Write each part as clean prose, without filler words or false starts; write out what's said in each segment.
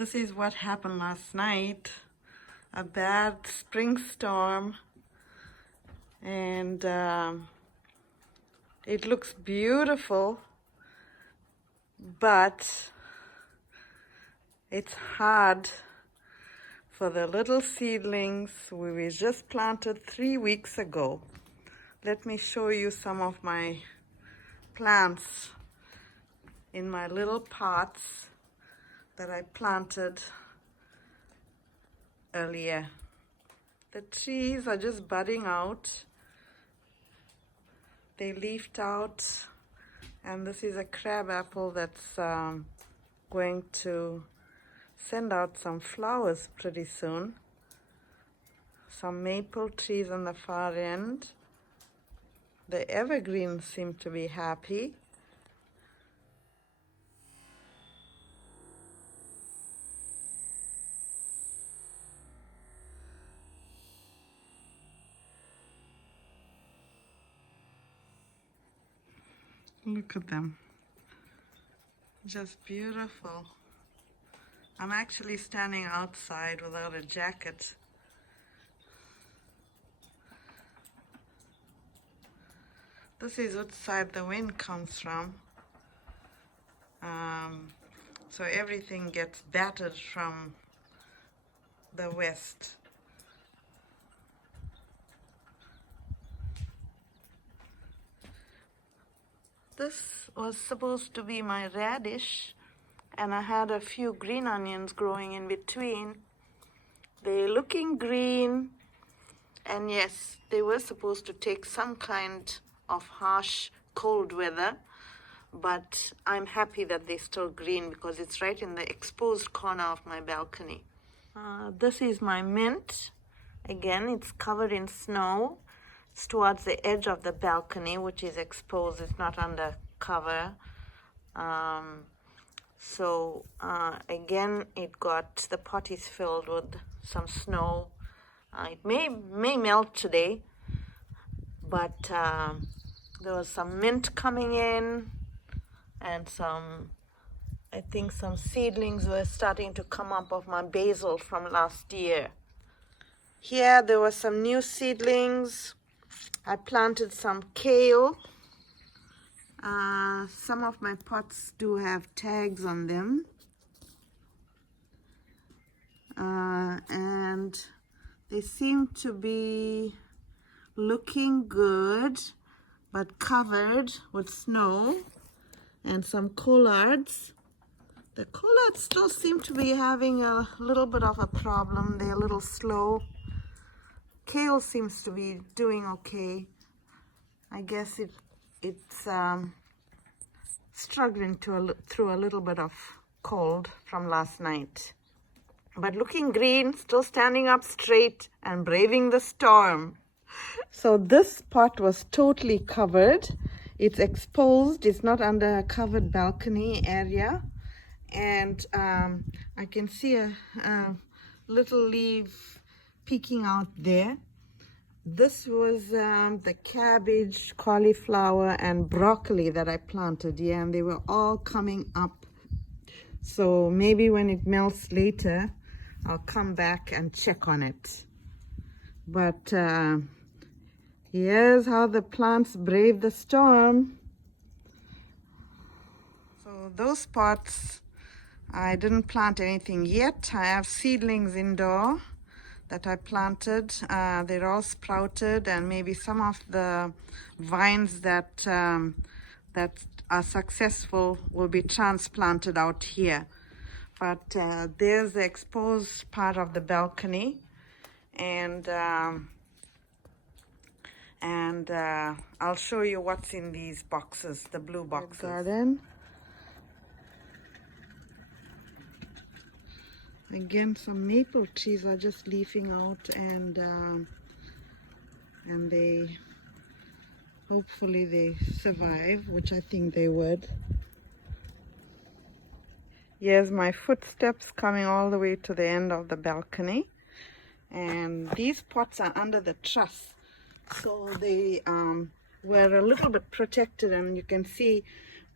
This is what happened last night. A bad spring storm, and it looks beautiful, but it's hard for the little seedlings we just planted 3 weeks ago. Let me show you some of my plants in my little pots that I planted earlier. The trees are just budding out. They leafed out, and this is a crab apple that's going to send out some flowers pretty soon. Some maple trees on the far end. The evergreens seem to be happy. Look at them. Just beautiful. I'm actually standing outside without a jacket. This is which side the wind comes from. So everything gets battered from the west. This was supposed to be my radish, and I had a few green onions growing in between. They're looking green, and yes, they were supposed to take some kind of harsh cold weather, but I'm happy that they're still green because it's right in the exposed corner of my balcony. This is my mint. Again, it's covered in snow. It's towards the edge of the balcony, which is exposed. It's not under cover. Again, the pot is filled with some snow. It may melt today, but there was some mint coming in, and I think some seedlings were starting to come up of my basil from last year. Here there were some new seedlings. I planted some kale. Some of my pots do have tags on them. And they seem to be looking good, but covered with snow. And some collards. The collards still seem to be having a little bit of a problem. They're a little slow. Kale seems to be doing okay. I guess it's struggling through a little bit of cold from last night. But looking green, still standing up straight and braving the storm. So this pot was totally covered. It's exposed. It's not under a covered balcony area. And I can see a little leaf peeking out there. This was the cabbage, cauliflower, and broccoli that I planted, and they were all coming up. So maybe when it melts later, I'll come back and check on it. But here's how the plants brave the storm. So those pots, I didn't plant anything yet. I have seedlings indoor that I planted. They're all sprouted, and maybe some of the vines that are successful will be transplanted out here. But there's the exposed part of the balcony, and I'll show you what's in these boxes, the blue boxes. Garden. Again, some maple trees are just leafing out, and they hopefully they survive, which I think they would. Here's my footsteps coming all the way to the end of the balcony, and these pots are under the truss, so they were a little bit protected, and you can see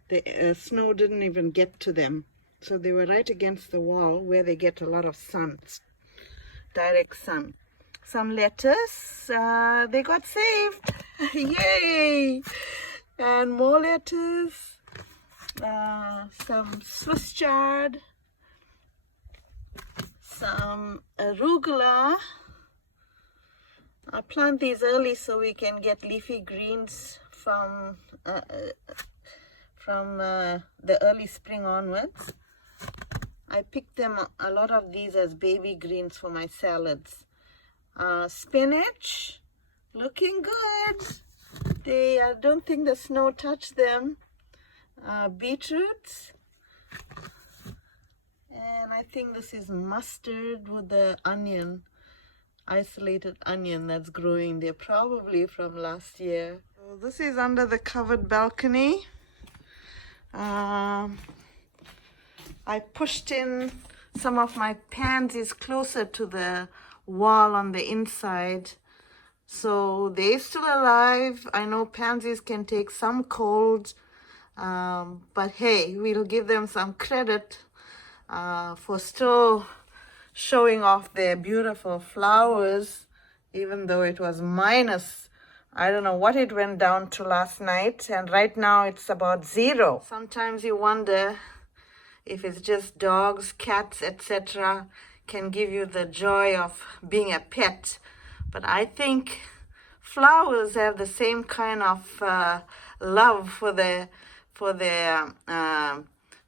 the snow didn't even get to them. So they were right against the wall where they get a lot of sun, direct sun. Some lettuce, they got saved. Yay! And more lettuce, some Swiss chard, some arugula. I plant these early so we can get leafy greens from the early spring onwards. I picked them, a lot of these, as baby greens for my salads. Spinach, looking good. I don't think the snow touched them. Beetroots. And I think this is mustard with the onion, isolated onion that's growing there, probably from last year. So this is under the covered balcony. I pushed in some of my pansies closer to the wall on the inside, so they're still alive. I know pansies can take some cold, but hey, we'll give them some credit for still showing off their beautiful flowers, even though it was minus, I don't know what it went down to last night, and right now it's about 0. Sometimes you wonder if it's just dogs, cats, etc. can give you the joy of being a pet. But I think flowers have the same kind of love for the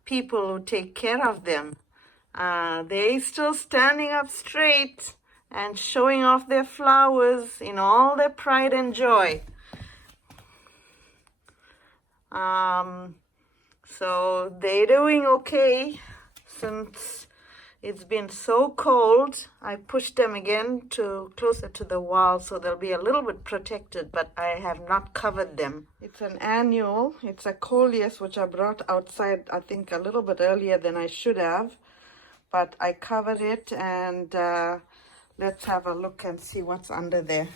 people who take care of them. They're still standing up straight and showing off their flowers in all their pride and joy. So they're doing okay. Since it's been so cold, I pushed them again to closer to the wall so they'll be a little bit protected, but I have not covered them. It's an annual. It's a coleus which I brought outside, I think, a little bit earlier than I should have, but I covered it, and let's have a look and see what's under there.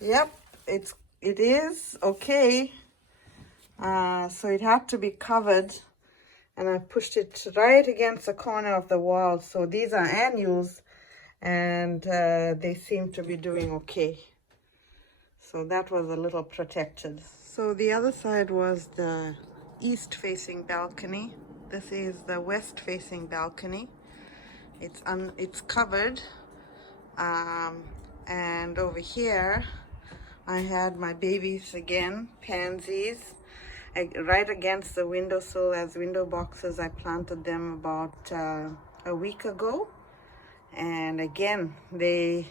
Yep, it is okay. So it had to be covered, and I pushed it right against the corner of the wall. So these are annuals, and they seem to be doing okay. So that was a little protected. So the other side was the east-facing balcony. This is the west-facing balcony. It's covered, and over here I had my babies again, pansies. Right against the windowsill as window boxes. I planted them about a week ago, and again they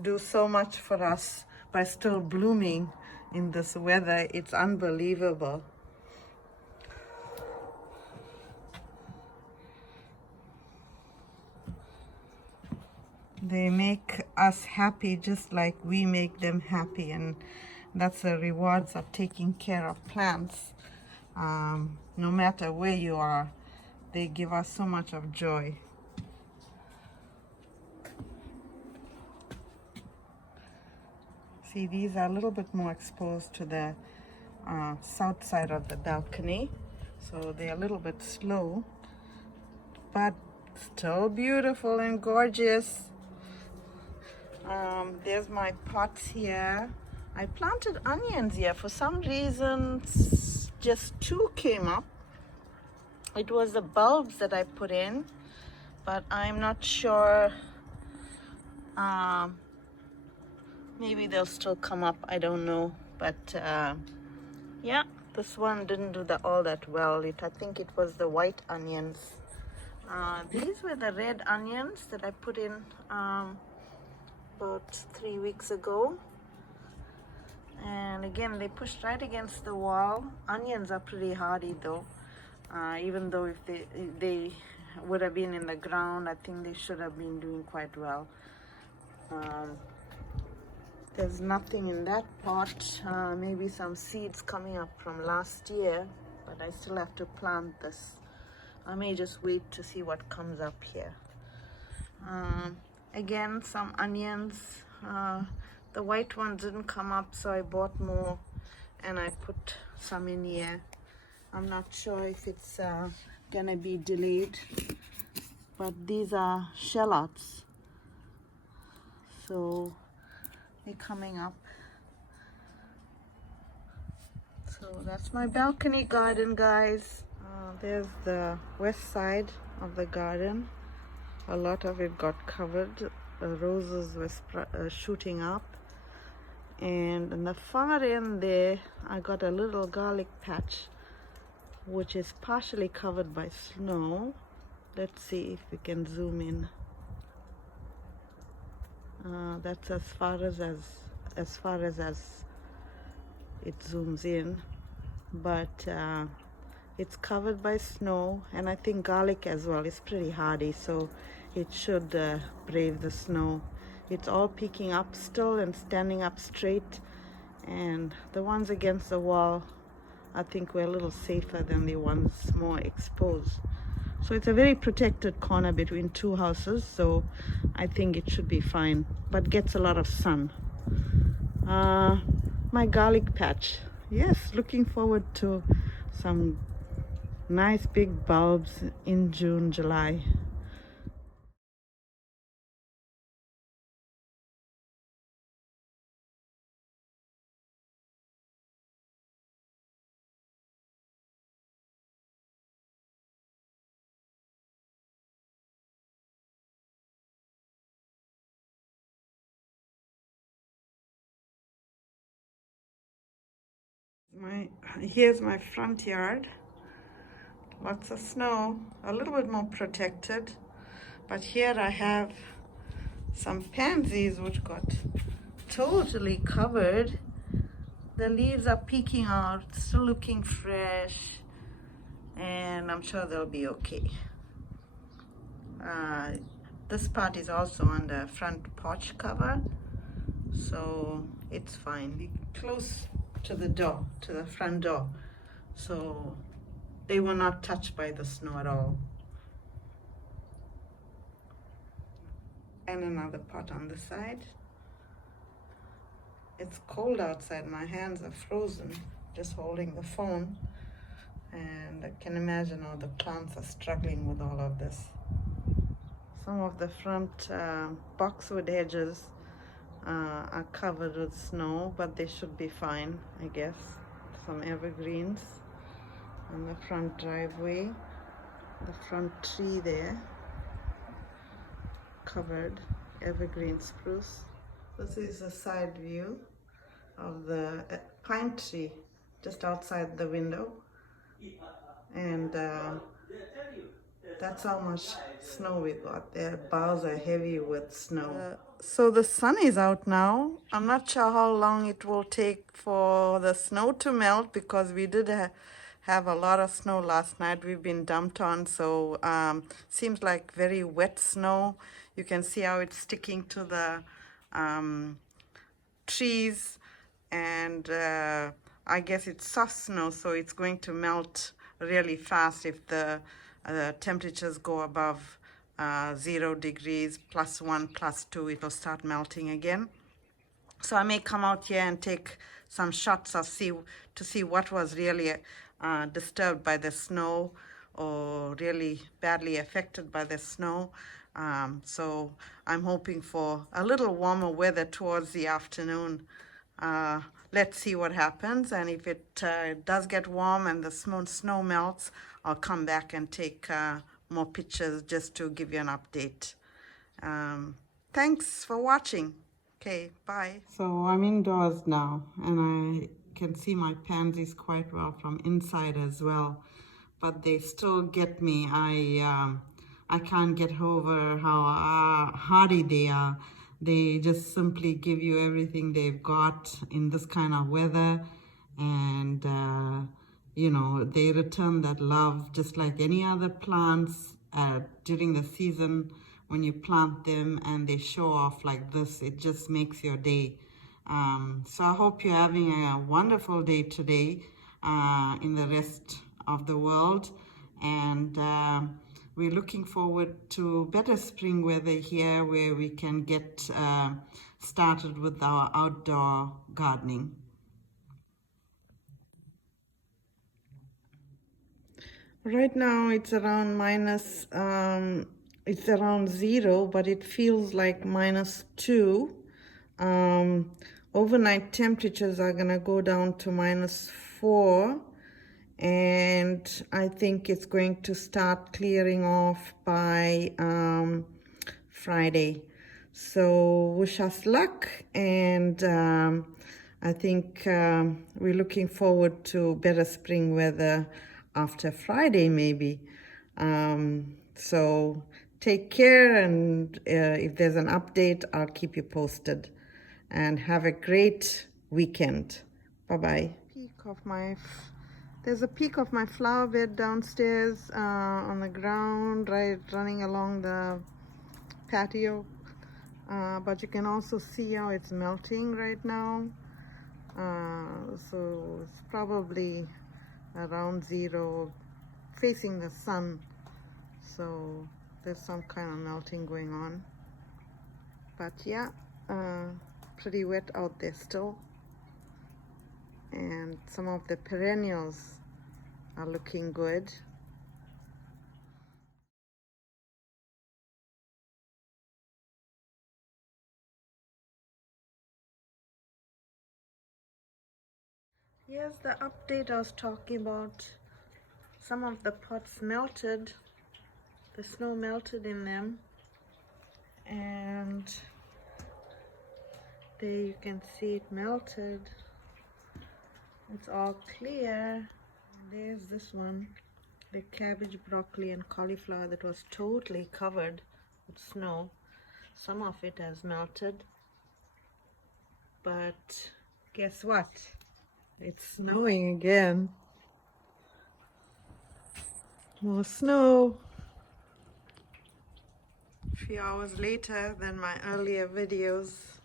do so much for us by still blooming in this weather. It's unbelievable. They make us happy just like we make them happy, and that's the rewards of taking care of plants. No matter where you are, they give us so much of joy. See, these are a little bit more exposed to the south side of the balcony, so they're a little bit slow, but still beautiful and gorgeous. There's my pots here. I planted onions here. For some reason, just 2 came up. It was the bulbs that I put in, but I'm not sure. Maybe they'll still come up, I don't know. But yeah, this one didn't do all that well. I think it was the white onions. These were the red onions that I put in about 3 weeks ago. And again, they pushed right against the wall. Onions are pretty hardy though. Even though if they would have been in the ground, I think they should have been doing quite well. There's nothing in that pot. Maybe some seeds coming up from last year, but I still have to plant this. I may just wait to see what comes up here. Again, some onions. The white ones didn't come up, so I bought more and I put some in here. I'm not sure if it's gonna be delayed, but these are shallots, so they're coming up. So that's my balcony garden, guys. There's the west side of the garden. A lot of it got covered. Roses were shooting up. And in the far end there, I got a little garlic patch, which is partially covered by snow. Let's see if we can zoom in. That's as far as it zooms in, but it's covered by snow, and I think garlic as well is pretty hardy, so it should brave the snow. It's all peeking up still and standing up straight, and the ones against the wall I think were a little safer than the ones more exposed. So it's a very protected corner between two houses, so I think it should be fine, but gets a lot of sun. My garlic patch, yes, looking forward to some nice big bulbs in June, July. Here's my front yard. Lots of snow, a little bit more protected, but here I have some pansies which got totally covered. The leaves are peeking out, still looking fresh, and I'm sure they'll be okay. This part is also on the front porch cover, so it's fine. We're close to the door, to the front door, so they were not touched by the snow at all. And another pot on the side. It's cold outside, my hands are frozen just holding the phone, and I can imagine all the plants are struggling with all of this. Some of the front boxwood hedges are covered with snow, but they should be fine, I guess. Some evergreens on the front driveway, the front tree there, covered, evergreen spruce. This is a side view of the pine tree just outside the window, and that's how much snow we got. Their boughs are heavy with snow. So the sun is out now. I'm not sure how long it will take for the snow to melt, because we did have a lot of snow last night. We've been dumped on, so seems like very wet snow. You can see how it's sticking to the trees, and I guess it's soft snow, so it's going to melt really fast if the temperatures go above 0 degrees, +1, +2, it will start melting again. So I may come out here and take some shots to see what was really disturbed by the snow or really badly affected by the snow. So I'm hoping for a little warmer weather towards the afternoon. Let's see what happens, and if it does get warm and the snow melts, I'll come back and take more pictures just to give you an update. Thanks for watching. Okay, bye. So I'm indoors now, and I can see my pansies quite well from inside as well, but they still get me. I can't get over how hardy they are. They just simply give you everything they've got in this kind of weather, and you know, they return that love just like any other plants during the season. When you plant them and they show off like this, it just makes your day. So I hope you're having a wonderful day today in the rest of the world, and we're looking forward to better spring weather here, where we can get started with our outdoor gardening. Right now it's around it's around 0, but it feels like -2. Overnight temperatures are gonna go down to -4, and I think it's going to start clearing off by Friday. So wish us luck, and I think we're looking forward to better spring weather after Friday, maybe. So take care, and if there's an update, I'll keep you posted. And have a great weekend. Bye-bye. There's a peak of my flower bed downstairs on the ground, right, running along the patio. But you can also see how it's melting right now. So it's probably around 0, facing the sun. So there's some kind of melting going on. But yeah, pretty wet out there still. And some of the perennials are looking good. Here's the update I was talking about. Some of the pots melted. The snow melted in them. And there you can see it melted. It's all clear. There's this one, the cabbage, broccoli and cauliflower that was totally covered with snow. Some of it has melted, but guess what? It's snowing again. More snow. A few hours later than my earlier videos.